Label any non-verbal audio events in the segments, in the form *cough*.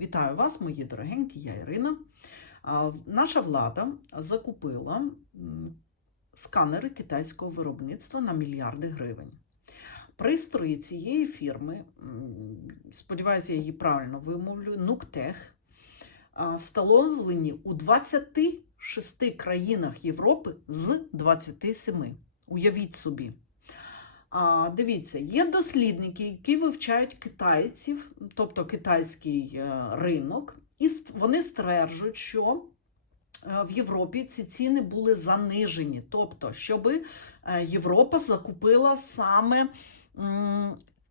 Вітаю вас, мої дорогенькі, я Ірина. Наша влада закупила сканери китайського виробництва на мільярди гривень. Пристрої цієї фірми, сподіваюся, я її правильно вимовлю, Нуктех, встановлені у 26 країнах Європи з 27. Уявіть собі. Дивіться, є дослідники, які вивчають китайців, тобто китайський е, ринок, і вони стверджують, що е, в Європі ці ціни були занижені. Тобто, щоб Європа закупила саме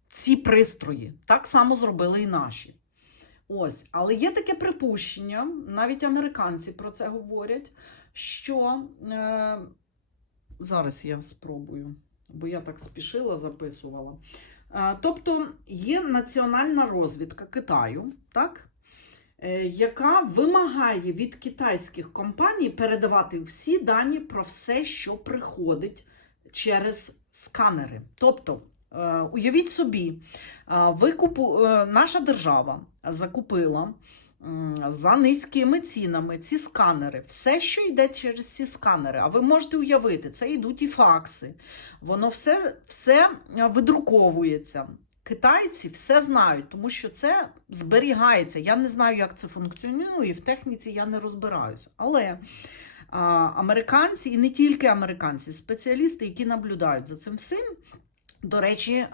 ці пристрої. Так само зробили і наші. Ось, але є таке припущення, навіть американці про це говорять, що е, зараз я спробую бо я так спішила, записувала. Е, Тобто є національна розвідка Китаю, так? е, яка вимагає від китайських компаній передавати всі дані про все, що приходить через сканери. Тобто, е, уявіть собі, ви наша держава закупила за низькими цінами ці сканери. Все, що йде через ці сканери. А ви можете уявити, це йдуть і факси. Воно все, все е, видруковується. Китайці все знають, тому що це зберігається. Я не знаю, як це функціонує, і в техніці я не розбираюся. Але а, американці, і не тільки американці, спеціалісти, які наблюдають за цим всім. До речі, е,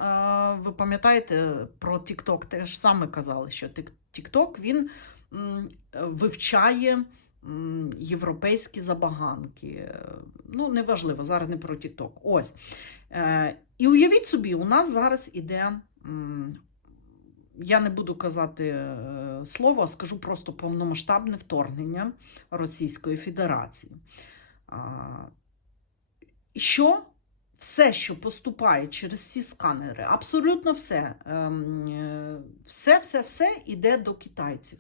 ви пам'ятаєте про TikTok, теж саме казали, що TikTok він вивчає європейські забаганки. Ну, неважливо, зараз не про TikTok. Ось. Е, І уявіть собі, у нас зараз іде. Я не буду казати е, слово, а скажу просто повномасштабне вторгнення Російської Федерації. Що все, що поступає через ці сканери, абсолютно все, ем, е, все, все, все йде до китайців.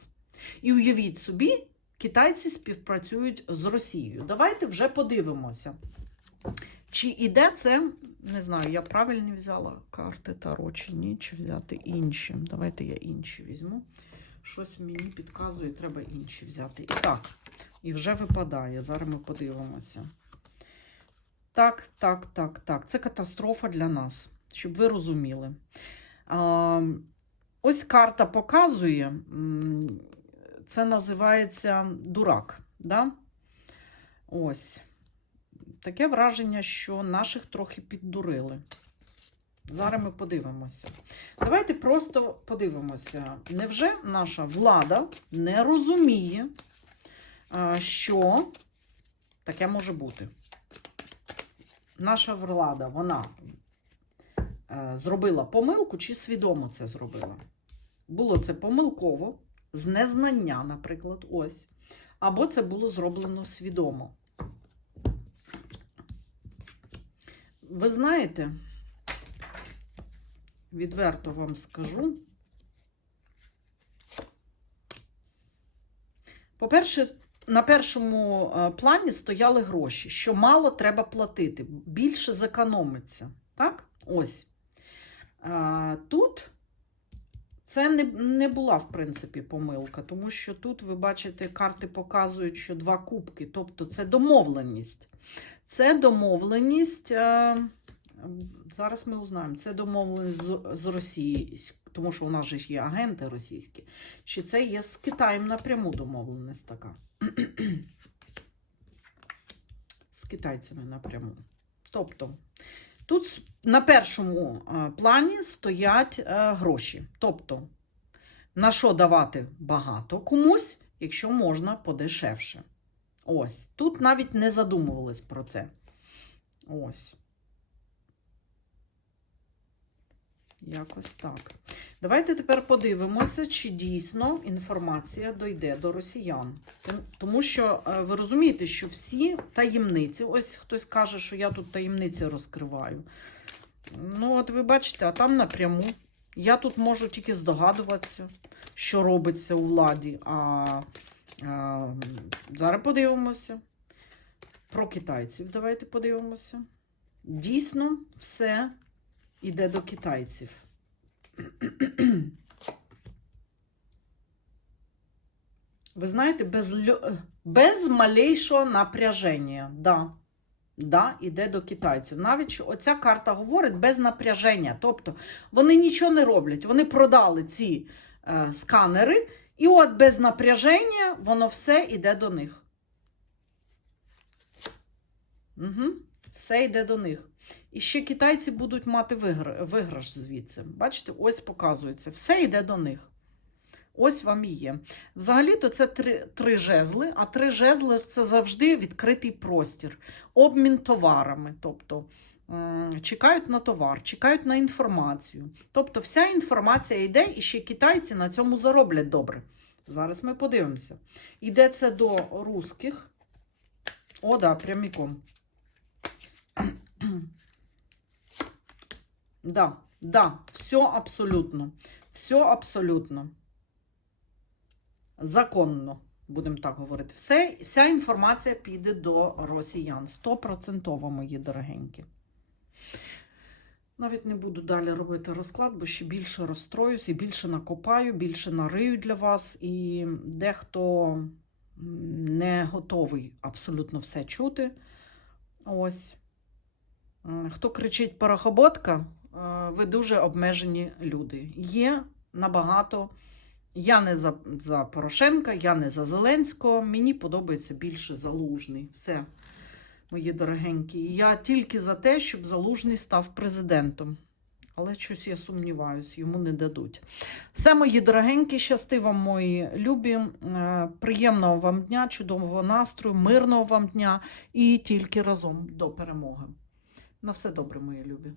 І уявіть собі, китайці співпрацюють з Росією. Давайте вже подивимося. Чи іде це, не знаю, я правильно взяла карти Таро чи ні, чи взяти інші. Давайте я інші візьму. Щось мені підказує, треба інші взяти. І так, і вже випадає. Зараз ми подивимося. Так, так, так, так. Це катастрофа для нас, щоб ви розуміли. Ось карта показує, це називається дурак. Да? Ось. Таке враження, що наших трохи піддурили. Зараз ми подивимося. Давайте просто подивимося. Невже наша влада не розуміє, що таке може бути? Наша влада, вона е, зробила помилку чи свідомо це зробила? Було це помилково, з незнання, наприклад, ось. Або це було зроблено свідомо. Ви знаєте, відверто вам скажу. По-перше, на першому е, плані стояли гроші, що мало треба платити, більше зекономиться. Так? Ось. Е, Тут це не, не була, в принципі, помилка, тому що тут, ви бачите, карти показують, що два кубки, тобто це домовленість. Це домовленість. е, Зараз ми узнаємо, це домовленість з, з Росією, тому що у нас же є агенти російські. Чи це є з Китаєм напряму домовленість така? *clears throat* з китайцями напряму. Тобто, тут на першому е, плані стоять е, гроші. Тобто, на що давати багато комусь, якщо можна подешевше. Ось. Тут навіть не задумувались про це. Ось. Якось так. Давайте тепер подивимося, чи дійсно інформація дойде до росіян. Тому що е, ви розумієте, що всі таємниці, ось хтось каже, що я тут таємниці розкриваю. Ну, от ви бачите, а там напряму. Я тут можу тільки здогадуватися, що робиться у владі. А, а зараз подивимося. Про китайців давайте подивимося. Дійсно, все іде до китайців. Ви знаєте, без, без малейшого напряження. Да. Да, іде до китайців. Навіть оця карта говорить без напряження. Тобто вони нічого не роблять. Вони продали ці е, сканери, і от без напряження воно все йде до них. Угу. Все йде до них. І ще китайці будуть мати вигра- виграш звідси. Бачите, ось показується. Все йде до них. Ось вам і є. Взагалі-то це три, три жезли, а три жезли це завжди відкритий простір, обмін товарами. Тобто чекають на товар, чекають на інформацію. Тобто, вся інформація йде, і ще китайці на цьому зароблять добре. Зараз ми подивимося. Іде це до русських. О, да, прямиком. *clears throat* Да, да, все абсолютно. Все абсолютно. Законно, будемо так говорити. Все, вся інформація піде до росіян. Стопроцентово, мої дорогенькі. Навіть не буду далі робити розклад, бо ще більше розстроюсь і більше накопаю, більше нарию для вас. І дехто не готовий абсолютно все чути. Ось. Хто кричить порохоботка, е, ви дуже обмежені люди. Є набагато. Я не за, за Порошенка, я не за Зеленського. Мені подобається більше залужний. Все, мої дорогенькі. Я тільки за те, щоб залужний став президентом. Але щось я сумніваюсь, йому не дадуть. Все, мої дорогенькі, щасти вам, мої любі. Е, Приємного вам дня, чудового настрою, мирного вам дня і тільки разом до перемоги. На все добре, мої любі.